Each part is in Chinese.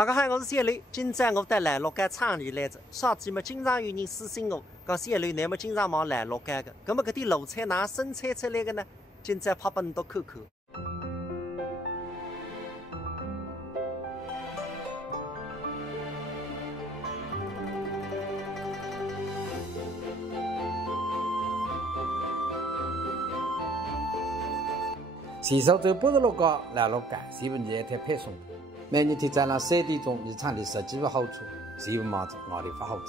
大家好，我是小刘。今朝我带来乐街厂里来着，上季么经常有人私信我，讲小刘你么经常忙来乐街的，咁么搿点卤菜哪生产出来的呢？今朝拍拨你都看看。前手走86角来乐街，全部热一台配送。每日天早上3点钟，你厂里10几部好车，全部忙着外地发好车。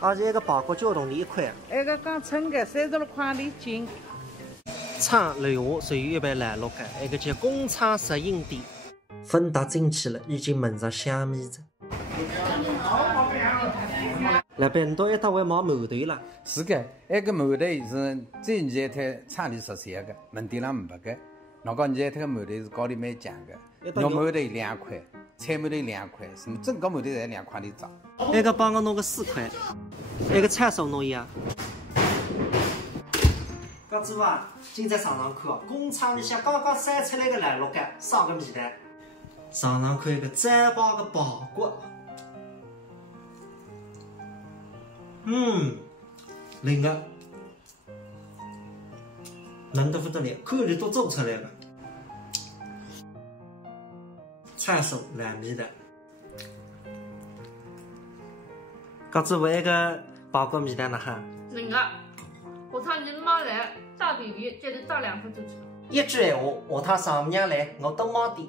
而且一个八角胶桶里1块，那个讲称的36块钿斤。厂楼下随有一排来乐街，那个叫工厂直营店。风搭进去了，已经蒙上香米子。老板，你到一搭会忙馒头了？是的，那个馒头是最热一台厂里实现的，门店上没的。那个热一台馒头是高里卖酱的，肉馒头2块，菜馒头2块，什么整个馒头才2块钿涨。那个帮我弄个4块，那个菜手弄一样。搿子啊，今朝上看哦，工厂里向刚刚晒出来的来乐街，烧个米蛋，上看一个再包个包角，灵个，嫩得不得了，口里都做出来了。菜手来米蛋。搿子为一个包角米蛋呢哈？是的，下趟你妈来到店里，接着倒2份就吃。一句闲话，下趟丈母娘来，我都忙点。